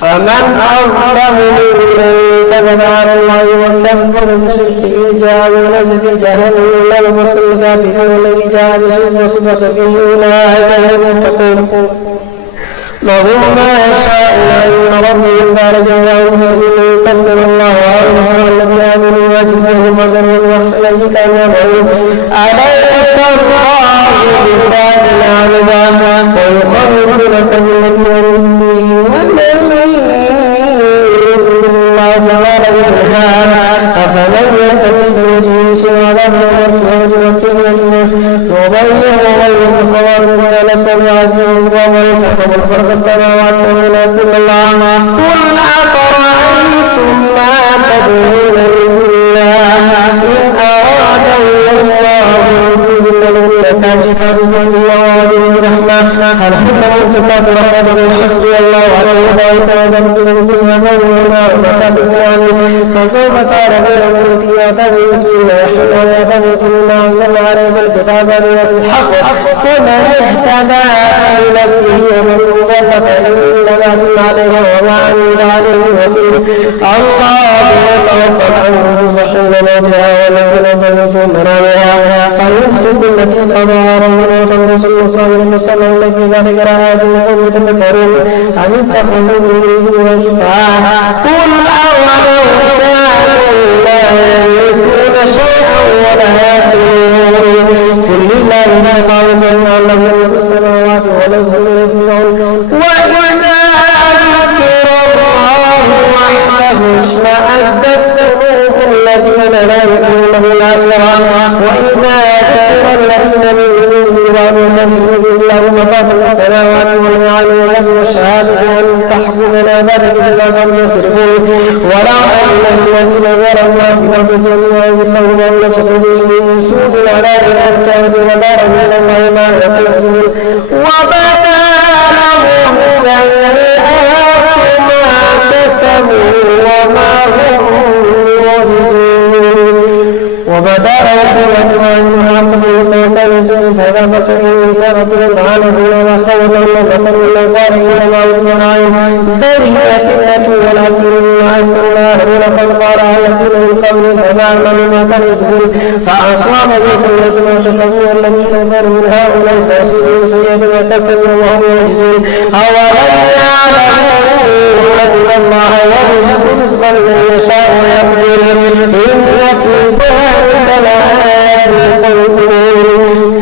فمن أظلم ممن كذب على الله وكذب بشركه جاء بنزل جهنم مثل الكافرين الذي جاء بشرك صدق به أولئك هم المتقون لهم ما يشاءون عند ربهم ذلك جزاؤهم يكفر الله عنهم الذين آمنوا ويجزيهم أجرهم وأحسن الذي كانوا يعملون أليس الله بالله عبدا ويخوفونك بالذين من دونه الله فما له من هاد أفمن يتخذ وجهه سوء عذاب يبين القوانين وليس بعزيز وليس خلق السماوات والأرض كل الله قل أفرأيتم ما تدعون من الله إن أراد الله بكم كاشفة الله برحمة هل حكم صفات رحمة حسبي الله عليه وتوكلت فسوف تعلمون التي يعتبرون ويحلون ويعتبرون ما أنزلنا عليك الكتاب بالحق فمن اهتدى فلنفسه ومن ضل فإنما هم عليه وما أنت عليه وكيل الله يتوفى الأنفس حين موتها والتي ضلت في منامها فيمسك التي قضى عليها وتنفس الأخرى إلى المسلم التي ذلك لآيات لقوم يتفكرون أم اتخذوا من دونه شفعاء قل أولو كانوا لا يملكون شيئا ولا يهتدون قل لله ما قال جميعا له ملك السماوات والأرض يرجعون وإذا ذكر الله وحده اشمأزت قلوب الذين لا يؤمنون بالآخرة وإذا ذكر الذين من دونه لا يستغفرون بالله مفاتن السماوات والأرض والأرض والشهادة أن تحكم العبادة بما كانوا يختلفون ولو أن الذين ظلموا في الأرض جميعا مثله ما ينفقوا به من سوء العذاب والكافر ودار من الله ما يحزنون وبدا لهم سيئات ما كسبوا وما هم معجزون وبدا لهم سيئات ما عملوا ما كانوا يزنون فإذا مسك الإنسان ضر عنه ولا خوف ولا قال إنما أوتي عليه بل هي فتنة ولكن أنتم لقد قال الذين من قبل فما عملوا ما كانوا يزنون فأصاب بسيئة ما كسبوا الذين ظلموا من هؤلاء سيصيبهم سيئة ما كسبوا وهم يعجزون أولم يعلموا أن الله يرزق رزقا من يشاء ويقدر إن في ذلك لآيات لقوم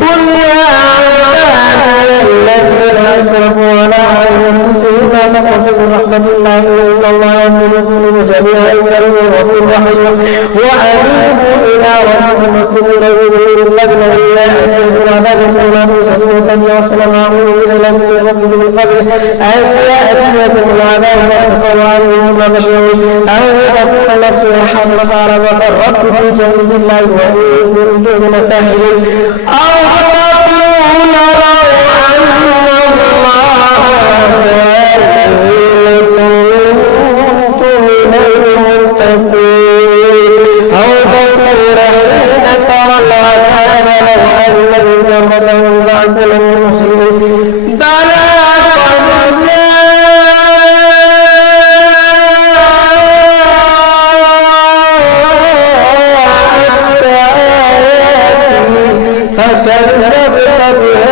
قل يا عبادي الذين أسرفوا على أنفسهم لا تقنطوا من رحمة الله إن الله يغفر الذنوب جميعا إنه غفور رحيم وأنيبوا إلى ربكم واسلموا له من قبل أن يأتيكم عذاب ولا تنسوا تبعوا سلامه إلى الذين ربكم من قبل أن يأتيكم العذاب وتقوى عليهم ما تشعرون أن تكون نفس حسرة على ما فرطت في جنب الله وإن كنتم من الساحرين أو تقول لو أن الله كنتم من المتقين أو تقول حين ترى العذاب لو أن الجنة بعد المسلمين بلى قد فكذبت بها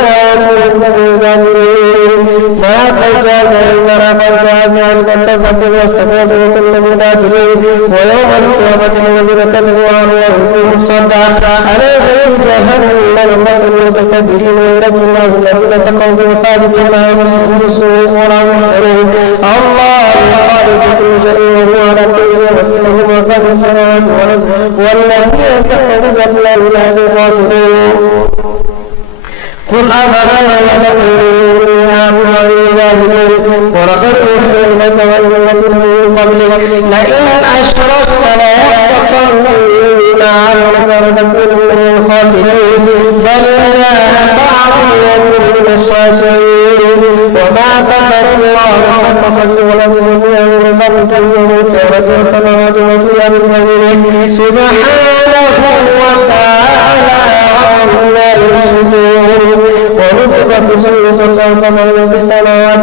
ما فجاءت إلا فجاءت كذبت واستكبرت وكل مدافرين ويوم القيامة الذين كذبوا على الله مصدع أليس في جهنم مثل المتكبرين وينجي الله الذين تقوا بمفازتهم لا يمسهم السوء ولا هم يحزنون الله خالق كل شيء وهو على كل شيء وكيل له ما في السماوات والأرض والذين كفروا بالله لا يخاصمون قل أفلا يعلمون ولقد أوحي إليك وإلى الذين من قبلك لئن أشركت ليحبطن عملك وتكونن من الخاسرين بل لا بعض يكون من الشاكرين وما قدر الله حق قدره والذين من قبلك يوم القيامة والسماوات وفيها باليمين سبحانه وتعالى عما يشركون ونفخ في الصور فصعق من في السماوات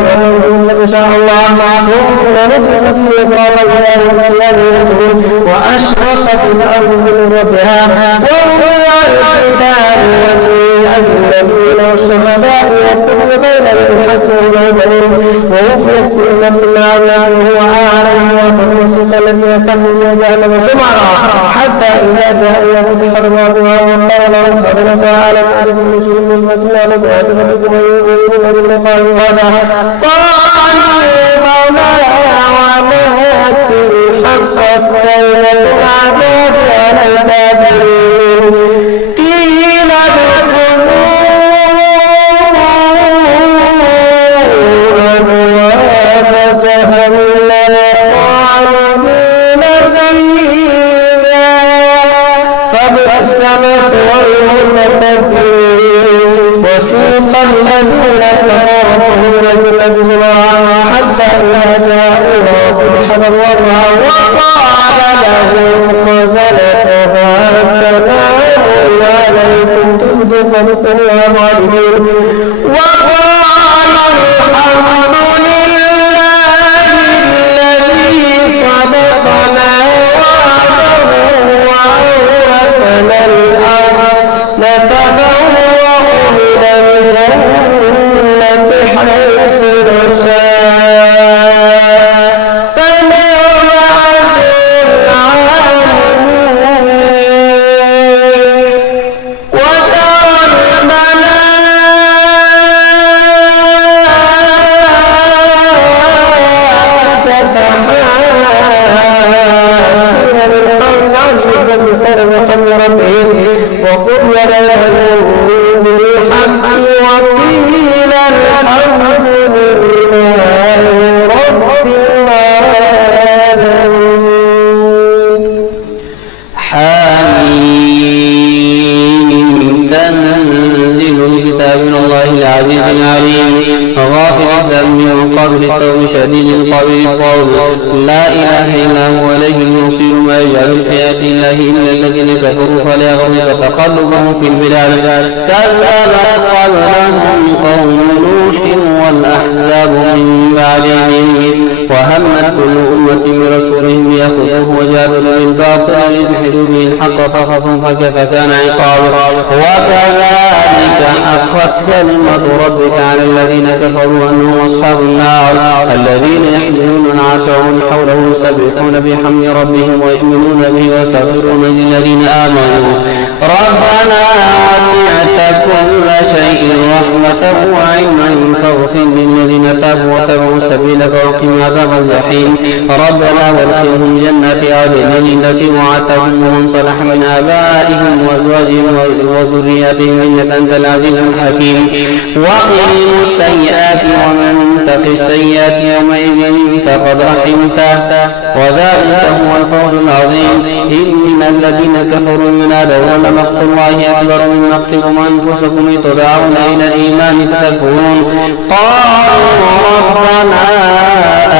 ومن يشاء الله ثم نفخ فيه أخرى فإذا هم قيام ينظرون وأشرقت الأرض بربها ووضع الكتاب وجيء بالنبيين والشهداء يكتب بينهم الحق ويفرق كل نفس ما عملت وهو أعلم ويوفق الذين كفروا جهنم زمرا حتى إذا جاء وفتحت أبوابها وقال لهم خزنتها ألم آتكم رسل منكم يتلو عليكم آيات ربكم وينذرونكم قالوا هذا قالوا مولانا ولكن حقت كلمة العذاب على الكافرين قيل ادخلوا أبواب جهنم خالدين فيها فبئس مثوى المتكبرين وسيق الذين كفروا ربهم الجنة زمرا حتى إذا جاءوها فتحت أبوابها وقال لهم خزنتها سلام عليكم تبدوا فادخلوها خالدين وقالوا الحمد لله الذي صدقنا وعده وأورثنا الأرض نتبوأ من الجنة حيث نشاء فنعم أجر العاملين وترى الملائكة وقل لهم بالحق وقيل الحمد لله رب العالمين. حميم تنزيل الكتاب من الله العزيز العليم غافر الذنب وقابل التوب شديد القول القول لا إله إلا هو إليه المصير ما يجعل الفئات الله إلا الذين كفروا فلا يغرق تقلبهم في البلاد كذبت قبلهم قوم نوح والأحزاب من بعدهم وهمت كل أمة برسولهم ليأخذوه وجادلوا بالباطل ليدحضوا به الحق فخفوا فكيف كان عقاب وكذلك حقت كلمة ربك على الذين كفروا أنهم أصحاب النار الذين يحملون العرش ومن حوله يسبحون بحمد ربهم ويؤمنون به ويستغفرون للذين آمنوا ربنا وسعت كل شيء رحمة وعلما فاغفر للذين تابوا واتبعوا سبيلك وقهم عذاب الجحيم ربنا وادخلهم جنات عدن التي وعدتهم ومن صلح من آبائهم وأزواجهم وذرياتهم إنك أنت العزيز الحكيم وقهم السيئات ومن تق السيئات يومئذ فقد رحمته وذلك هو الفوز العظيم إن الذين كفروا ينادون لمقت الله أكبر من مقتكم أنفسكم تدعون إلى الإيمان فتكفرون قالوا ربنا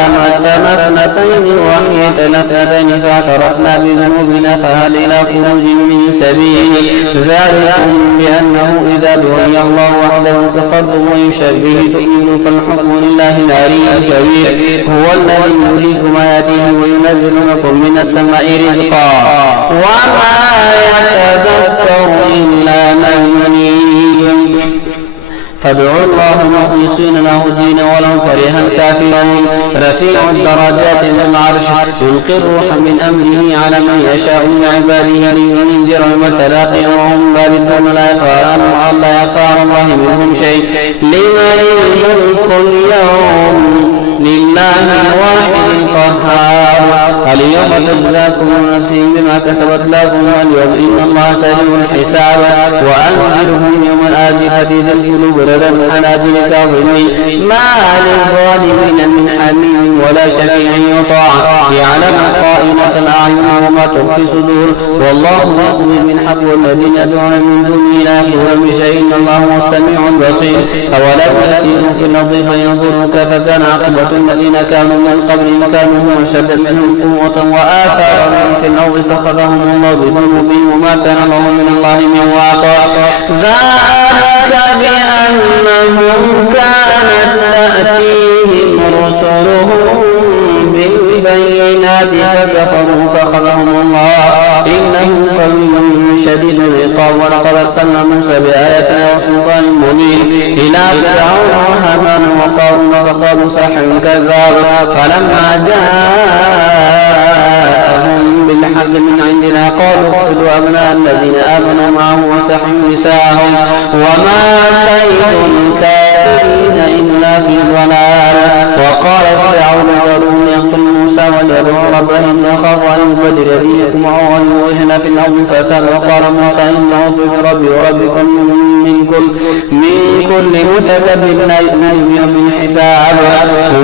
أمتنا اثنتين وأحييتنا اثنتين فاعترفنا بذنوبنا فهل إلى خروج من سبيل ذلكم بأنه إذا دعي الله وحده كفرتم ويشبه تؤمنوا فالحكم لله العلي الكبير هو الذي يريكم آياته وينزل لكم من السماء رزقا وما يتذكر إلا من ينيب فادعوا الله مخلصين له الدين ولو كره الكافرون رفيع الدرجات ذو العرش يلقي الروح من أمره على من يشاء من عباده لينذر المتلاقي وهم بارزون لا يخفى على الله منهم شيء لمن الملك اليوم لله الواحد القهار اليوم تجزى كل نفس بما كسبت لكم اليوم إن الله سريع الحساب وأنذرهم يوم الآزفة ذي القلوب لدى الحناجر كاظمين ما للظالمين من حميم ولا شفيع يطاع يعلم خائنة الأعين وما تخفي صدور والله يقضي بالحق والذين يدعون من دونه لا يقضون بشيء إن الله هو السميع البصير أولم يسيروا في الأرض فينظروا كيف كان عاقبة الذين كانوا من قبلهم كانوا هم أشد منهم قوة وآثارا في الأرض فأخذهم الله بذنوبهم وما كان لهم من الله من واق ذلك بأنهم كانت تأتيهم رسلهم بالبينات فكفروا فأخذهم الله إنه قوي شديد العقاب. ولقد أرسلنا موسى بآياتنا وسلطان مبين إلى فرعون وهامان وقارون فقالوا ساحر كذاب فلما جاءهم بالحق من عندنا قالوا اقتلوا أبناء الذين آمنوا معه واستحيوا نساءهم وما كيد الكافرين إلا في ضلال. وقال فرعون ذروني يقتل موسى وليدعو ربه إني أخاف أن يبدل دينكم أو أن يوهن في الأرض فساد. وقال موسى إني أعوذ بربي وربكم من كل متكبر لا يؤمن بالحساب.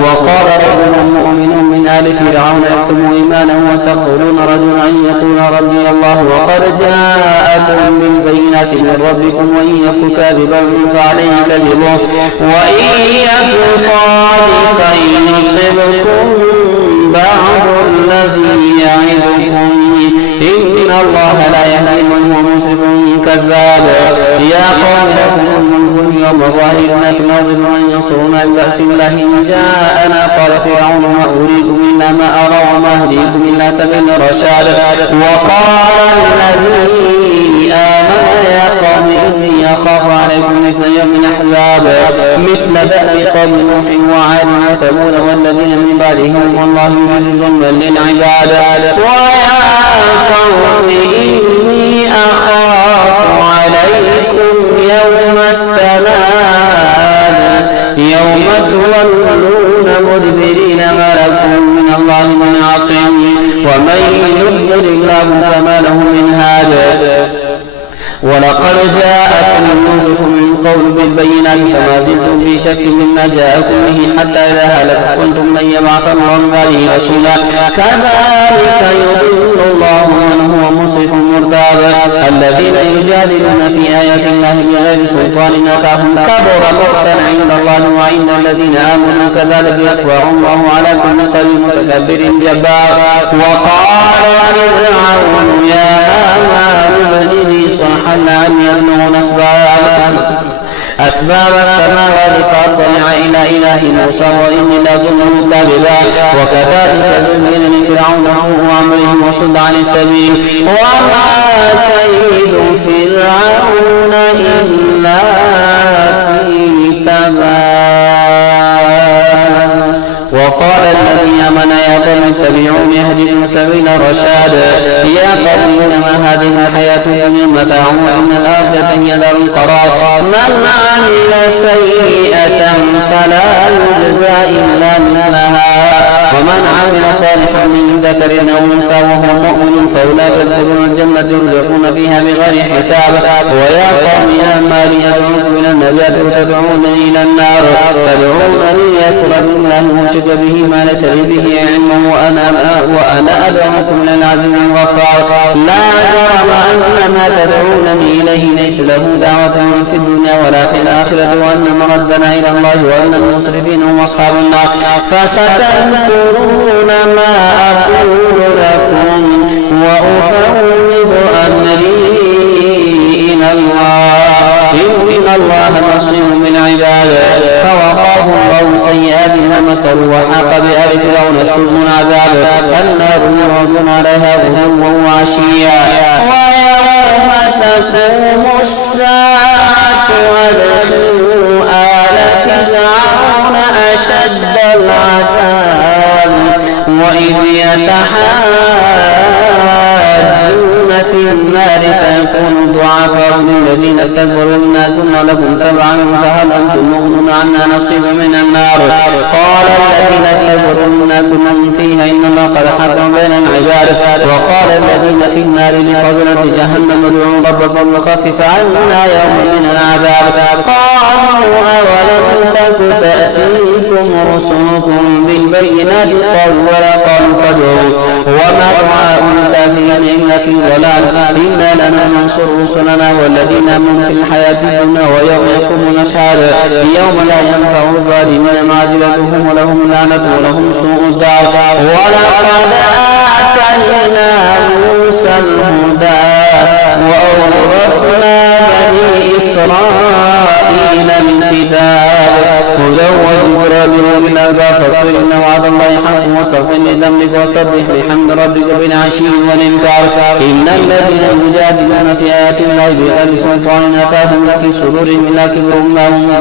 وقال رجل مؤمن من آل فرعون يكتم إيمانه وتقولون رجلا أن يقول ربي الله وقد جاءكم بالبينات من ربكم وإن يك كاذبا فعليه كذبه وإن يك صادقا يصبكم بعض الذي يعدكم إن الله لا يهدي من هو مسرف كذاب. يا قوم لكم الملك اليوم ظاهرنا في الأرض فمن ينصرنا ببأس الله إن جاءنا. قال فرعون ما أريكم إلا ما أرى وما أهديكم إلا سبيل الرشاد. وقال الذي آمن يا قوم إني أخاف عليكم مثل يوم الأحزاب مثل دأب قوم نوح وعاد وثمود والذين من بعدهم والله يريد ظلما للعباد. ويا قوم إني أخاف عليكم يوم التناد يوم تولون مدبرين ما لكم من الله من عاصم ومن يضلل الله فما له من هاد. ولقد جاءكم يوسف من قول بالبينات فما زلتم في شك مما جاءكم به حتى إذا هلك قلتم لن يبعث الله من بعده رسولا كذلك يضل الله من هو مسرف مرتاب. الذين يجادلون في آيات الله بغير سلطان أتاهم كبر مقتا عند الله وعند الذين آمنوا كذلك يطبع الله على كل قلب متكبر جبار. وقال فرعون يا هامان ابن لي صرحا لعلي أبلغ أسباب السماوات فأطلع إلى إله موسى وإني لأظنه كاذبا. وكذلك زين لفرعون سوء عمله وصد عن السبيل وما كيد فرعون إلا في تباب. وقال الذي آمن يا قوم اتبعون يهدكم سبيل الرشاد. يا قوم إنما هذه الحياة الدنيا متاع وإن الآخرة هي دار القرار. من عمل سيئة فلا يجزى إلا مثلها ومن عمل صالحا من ذكر أو أنثى وهو مؤمن فأولئك يدخلون الجنة يرزقون فيها بغير حساب. ويا قوم إنما لي أدعوكم إلى النجاة وتدعونني إلى النار تدعونني أكفر بالله وأشرك به ما ليس لي به علم وأنا أدعوكم إلى العزيز الغفار. لا جرم أن ما تدعونني إليه ليس له دعوة في الدنيا ولا في الآخرة وأن مردنا إلى الله وأن المسرفين هم أصحاب النار. فستذكرون ما أقول لكم وأفوض أمري إلى الله إن الله بصير بالعباد. فوقاه الله سيئات ما مكروا وحاق بآل فرعون سوء العذاب النار يعرضون عليها غدوا وعشيا. ويوم تقوم الساعة أدخلوا آل فرعون أشد العذاب وإذ يتحاجون في النار فيكون ضعفاء للذين استكبروا إنا كنا لكم تبعا فهل أنتم مغنون عنا نصيبا من النار. قال الذين استكبروا إنا كنا فيها إن الله قد حكم بين العباد. وقال الذين في النار لخزنة جهنم ادعوا ربكم يخفف عنا يوما من العذاب. قالوا أولم تك تأتيكم رسلكم بالبينات قالوا فادعوا وما دعاء الكافرين إلا في ضلال. إنا لننصر رسلنا والذين آمنوا في الحياة الدنيا ويوم يقوم الأشهاد يوم لا ينفع الظالمين معذرتهم ولهم اللعنة ولهم سوء الدار. ولقد آتينا موسى الهدى وأورثنا بني إسرائيل الكتاب هدى وذكرى لأولي الألباب فاصبر إن وعد الله حق واستغفر لذنبك وسبح بحمد ربك بالعشي والإبكار إن الذين يجادلون في آيات الله بغير سلطان أتاهم في صدورهم إلا كبر ما هم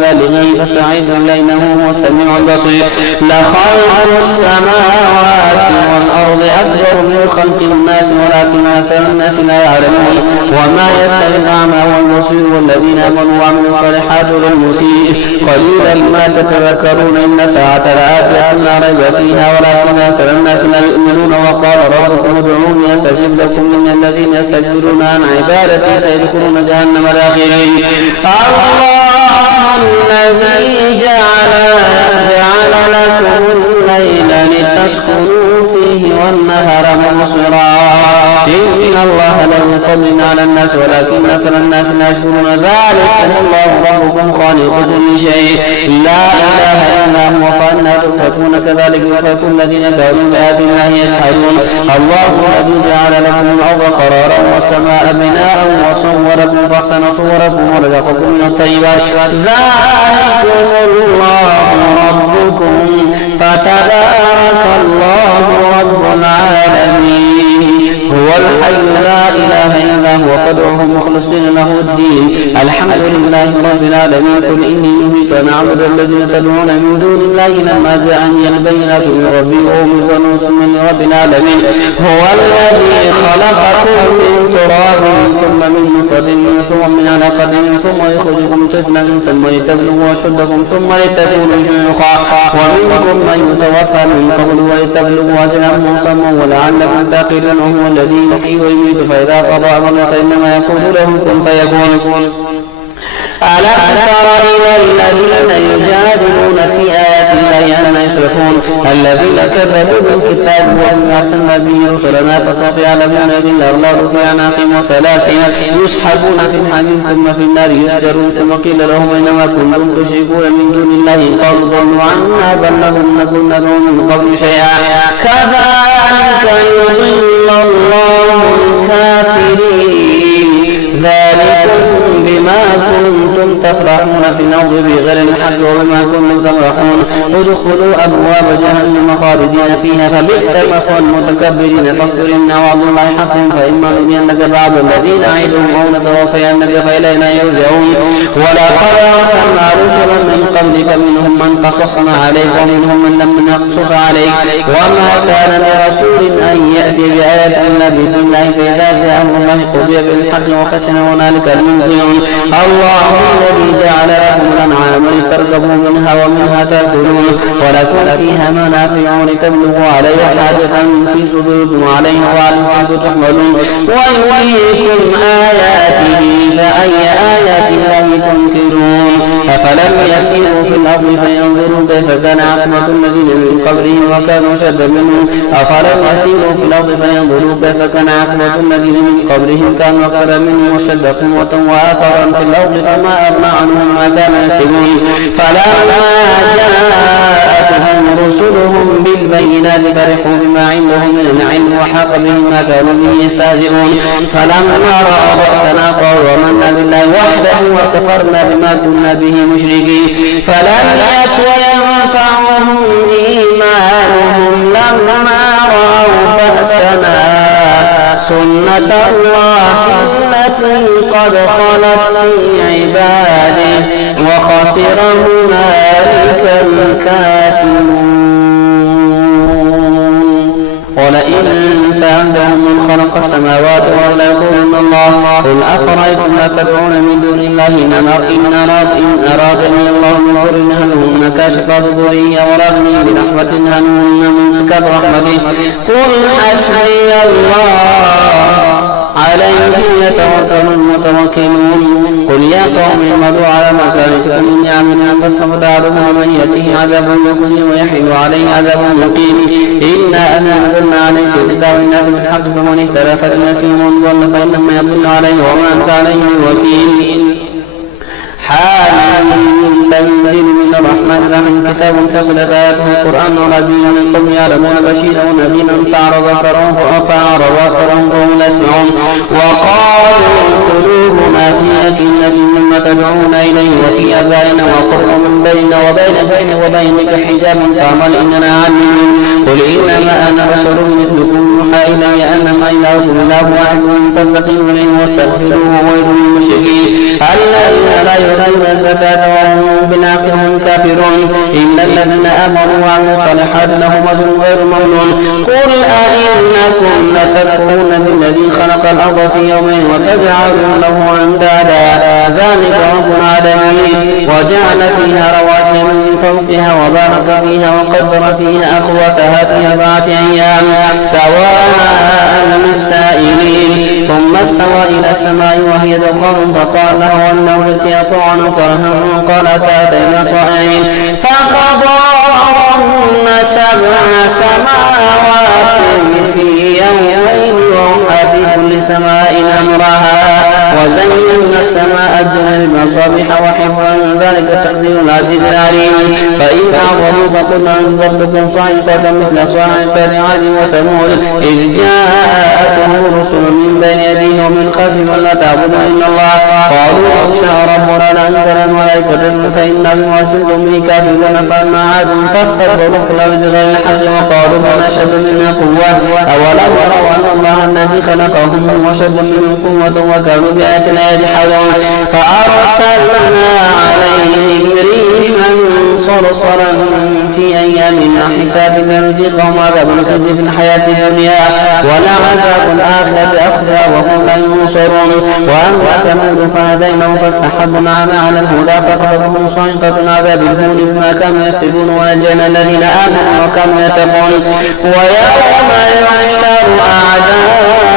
بالغين فاستعذ بالله إنه هو السميع البصير لخلق السماوات والأرض أكبر من خلق الناس ولكن أكثر الناس لا يعلمون وما يستوي الأعمى والبصير والذين آمنوا وعملوا الصالحات للمسيء قليلا ما تتذكرون إن ساعة لآتية لا ريب فيها ولكن أكثر الناس لا يؤمنون وقال ربكم ادعوني أستجب لكم إن الذين يستكبرون عن عبادتي سيدخلون جهنم داخرين الله الذي جعل لكم الليل لتسكنوا فيه والنهار مبصرا إن الله له فضل على الناس ولكن أكثر الناس لا يشكرون ذلك الله ربكم خالق كل شيء لا إله إلا هو فأنا تؤفكون كذلك يؤفك الذين كانوا بآيات الله يجحدون الله الذي جعل لكم الأرض قرارا والسماء بناء وصوركم فأحسن صوركم ورزقكم من الطيبات ذلكم الله ربكم فتبارك الله رب العالمين هو الحي لا إله إلا هو فادعوه مخلصين له الدين الحمد لله رب العالمين قل إني نهيت أن أعبد الذين تدعون من دون الله لما جاءني البينات من ربي وأمرت أن أسلم لرب العالمين هو الذي خلقكم من تراب ثم من نطفة ثم من علقة ثم يخرجكم طفلا ثم لتبلغوا أشدكم ثم لتكونوا شيوخا ومنكم من يتوفى من قبل ولتبلغوا أجلا مسمى ولعلكم تعقلون وهو الذي يحيي ويميت فإذا قضى أمرا فإنما يقول له كن فيكون ألم تر إلى الذين يجادلون في آيات الله أن يشركون الذين كذبوا بالكتاب وهم أرسلنا به رسلنا فسوف يعلمون إذ الأغلال في أعناقهم وسلاسل يسحبون في الحميم ثم في النار يسجرون ثم قيل لهم أينما كنتم تشركون من دون الله قالوا ضلوا عنا بل لم نكن ندعو من قبل شيئا كذلك يضل الله الكافرين ذلكم بما كنتم تفرحون في الأرض بغير الحق وبما كنتم تفرحون ادخلوا أبواب جهنم خالدين فيها فبئس مثوى المتكبرين فاصبر إن وعد الله حق فإما نرينك بعض الذين أعدهم أو نتوفينك فإلينا يرجعون ولقد أرسلنا رسلا من قبلك منهم من قصصنا عليك ومنهم من لم نقصص عليك وما كان لرسول أن يأتي بآية إلا بإذن الله فإذا جاء أمر الله قضي بالحق وخسر هنالك المبطلون الله الذي جعل لكم الأنعام لتركبوا منها ومنها تأكلون ولكم فيها منافع ولتبلغوا عليها حاجة في صدوركم وعليها وعلى الفلك تحملون ويريكم آياته فأي آيات الله تنكرون أفلم يسيروا في الأرض فينظروا كيف كان عاقبة الذين من قبلهم وكانوا أشد منهم أفلم يسيروا في الأرض فينظروا كيف كان عاقبة الذين من قبلهم كانوا أكثر منهم وشد قوة وآثارا في الأرض فما أغنى عنهم ما كانوا يكسبون فلما جاءتهم رسلهم بالبينات فرحوا بما عندهم من العلم وحاق بهم ما كانوا به يستهزئون فلما رأوا بأسنا قالوا آمنا بالله وحده وكفرنا بما كنا به مشركين فلم يكن ينفعهم إيمانهم لما رأوا بأسنا سنة الله التي قد خلت في عباده وخسر هنالك الكافرون ولئن سألتهم من خلق السماوات والأرض ليقولن الله قل أفرأيتم ما تدعون من دون الله إن أرادني الله بضر هل هن كاشفات ضره أرادني برحمة هل هن ممسكات رحمته قل حسبي الله عليه يتوكل المتوكلون قل يا قوم اعملوا على مكانتكم إني عامل فسوف تعلمون من يأتيه عذاب يخزيه ويحل عليه عذاب مقيم إنا أنزلنا عليك الكتاب للناس بالحق فمن اهتدى فلنفسه ومن ضل فإنما يضل عليه وما أنت عليه بوكيل حاميم تنزيل من الرحمن الرحيم كتاب فصلت آياته القرآن عربي قوم يعلمون بشيرا ونذيرا فأعرض أكثرهم فهم لا يسمعون وقالوا قلوبنا في أكنة مما تدعون إليه وفي آذاننا وقر من بيننا وبينك حجاب فاعمل إننا عاملون قل إنما أنا بشر مثلكم يوحى إلي أنما إلهكم إله واحد فاستقيموا إليه واستغفروه وويل للمشركين الذين لا يؤتون الزكاة وهم بالآخرة هم كافرون إن الذين آمنوا وعملوا الصالحات لهم أجر غير ممنون قل أئنكم لتكفرون بالذي خلق الأرض في يومين وتجعلون له أندادا ذلك رب العالمين وجعل فيها رواسي من فوقها وبارك فيها وقدر فيها أقواتها في 4 أيام سواء للسائلين ثم استوى إلى السماء وهي دخان فقال له أنه ائتيا طوعا وكرها قال أتينا طائعين فقضاهن 7 سماوات في يومين وأوحى في كل سماء أمرها وزينا السماء الدنيا بمصابيح وحفظا ذلك تقدير العزيز العليم فإن أعظموا فقلنا أنذرتكم صاعقة مثل صاعقة عاد وثمود إذ جاءتهم رسل من بين يديه ومن خلفهم ألا تعبدوا إلا الله قالوا لو شاء ربنا لأنزل الملائكة فإنا بما أرسلتم به كافرون فأما عاد فاستكبروا في الأرض بغير الحق وقالوا من أشد منا قوة أولم يروا أن الله الذي خلقهم أشد منهم قوة وكانوا بآياتنا يجحدون فأرسلنا عليهم ريحا صرصرا في أيام حساب لنذيقهم عذاب الخزي في الحياة الدنيا ولعذاب الآخرة أخزى وهم لا ينصرون وأما ثمود فهديناهم فاستحبوا الأعمى على الهدى فأخذتهم صاعقة عذاب الهون بما كانوا يكسبون ونجينا الذين آمنوا وكانوا يتقون ويوم يحشر أعداء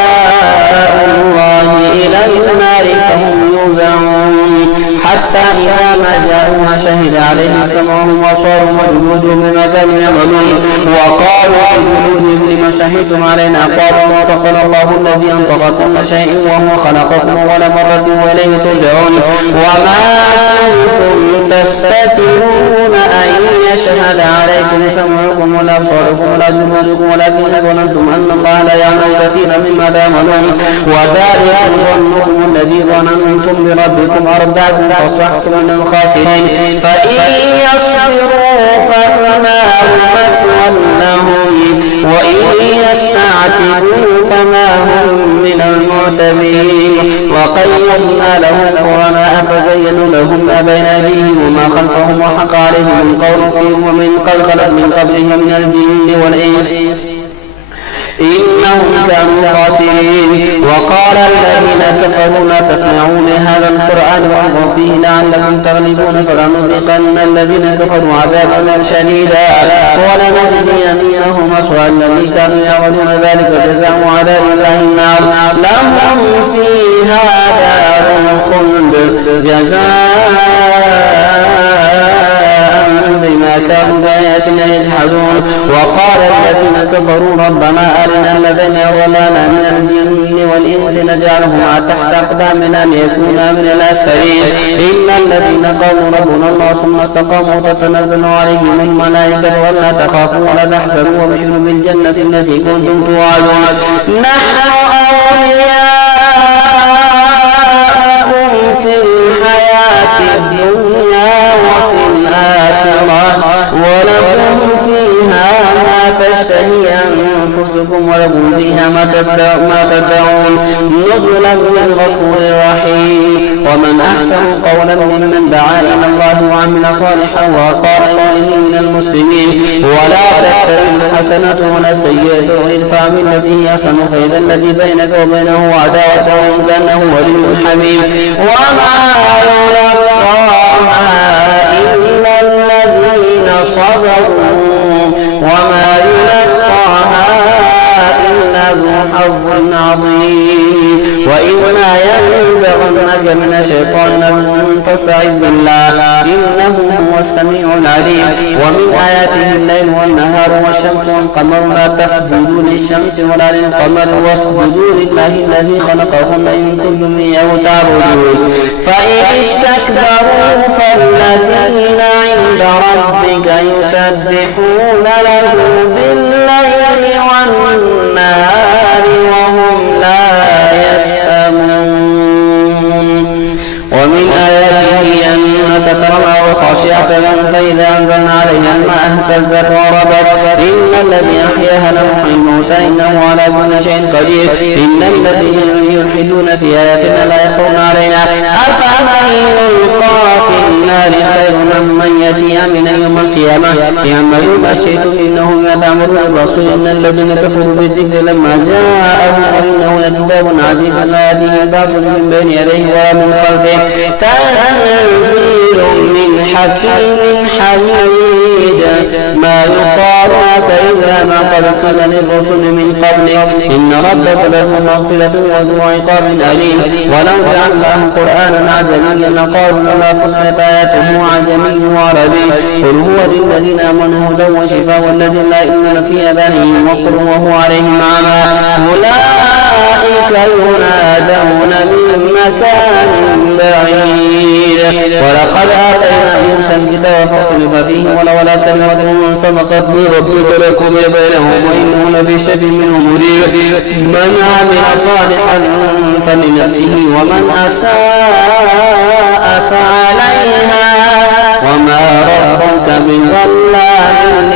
الله إلى النار فهم يوزعون حتى إذا ما جاءوها شهد عليهم سمعهم وأبصارهم وجلودهم بما كانوا يعملون وقالوا لجلودهم لما شهدتم علينا قالوا انطقنا الله الذي أنطق كل شيء وهو خلقكم أول مرة وإليه ترجعون وما كنتم تستترون أن يشهد عليكم سمعكم ولا أبصاركم ولا جلودكم ولكن ظننتم أن الله لا يعلم كثيرا مما تعملون وذلك ظنكم الذي ظننتم بربكم أرداكم فأصبحتم من الخاسرين فإن يصبروا فما مثوى لهم وإن يستعتبوا فما هم من المعتبين وقيضنا لهم قرناء فزينوا لهم ما بين أيديهم وما خلفهم وحق عليهم القول فيهم ومن قد خلت من قبلهم من الجن والإنس إنهم كانوا خاسرين وقال الذين كفروا لا تسمعوا لهذا القرآن والغوا فيه لعلكم تغلبون فلنذيقن الذين كفروا عذابا شديدا ولنجزينهم أسوأ الذي كانوا يعملون ذلك جزاء عذاب الله النار لهم فيها دار الخلد جزاء بما كانوا بآياتنا يجحدون وقال الذين كفروا ربنا أرنا الذين يضلنا من الجن والإنس نجعلهم تحت أقدامنا ليكونا من الأسفلين إن الذين قالوا ربنا الله ثم استقاموا تتنزل عليهم الملائكة ولا تخافوا ولا تحزنوا وابشروا بالجنة التي كنتم توعدون نحن أولياؤكم في الحياة الدنيا وفي الآخرة ولكم فيها ما تشتهي أنفسكم ولكم فيها ما تدعون نزلا من غفور رحيم ومن أحسن قولا ممن دعا إلى الله وعمل صالحا وقال إنني من المسلمين ولا تستوي الحسنة ولا السيئة ادفع بالتي هي أحسن فإذا الذي بينك وبينه عداوة كأنه ولي حميم وما يلقاها إلا الذين صبروا وما يلقاها إلا ذو حظ عظيم وإما ينزغنك من الشيطان نزغ فاستعذ بالله إنه هو السميع العليم. ومن آياته الليل والنهار والشمس والقمر لا تسجدوا للشمس ولا للقمر واسجدوا لله الذي خلقهن إن كنتم إياه تعبدون. فإن استكبروا فالذين عند ربك يسبحون له بالليل والنهار وهم لا يسأمون. ومن آياته أنك ترى الأرض خاشعة فإذا أنزلنا عليها الماء اهتزت وربت إن الذي أحياها لمحيي الموتى إنه على كل شيء قدير. إن الذين يلحدون في آياتنا لا يخفون علينا أفمن يلقى في النار خير من يأتي آمنا يوم القيامة اعملوا ما شئتم إنه بما تعملون الرسول. إن الذين كفروا بالذكر لما جاءهم وإنه لكتاب عزيز لا يأتيه باطل من بين يديه ولا من خلفه تنزيل من حكيم حميد. ما يقال لك إلا ما قد قيل للرسل من قبلك إن ربك له مغفرة وذو عقاب أليم. ولو جعلناه قرآنا عجميا لقالوا لولا فصلت آياته عجمي وعربي قل هو للذين آمنوا هدى وشفاء والذين لا يؤمنون في آذانهم وقر وهو عليهم عمى أولئك ينادون من مكان بعيد. ولقد آتينا موسى الكتاب فاختلف فيه ولولا كلمة سبقت من ربك لقضي بينهم وإنه لفي شك منه مريب. من عمل صالحا فلنفسه ومن أساء فعليها وما ربك بظلام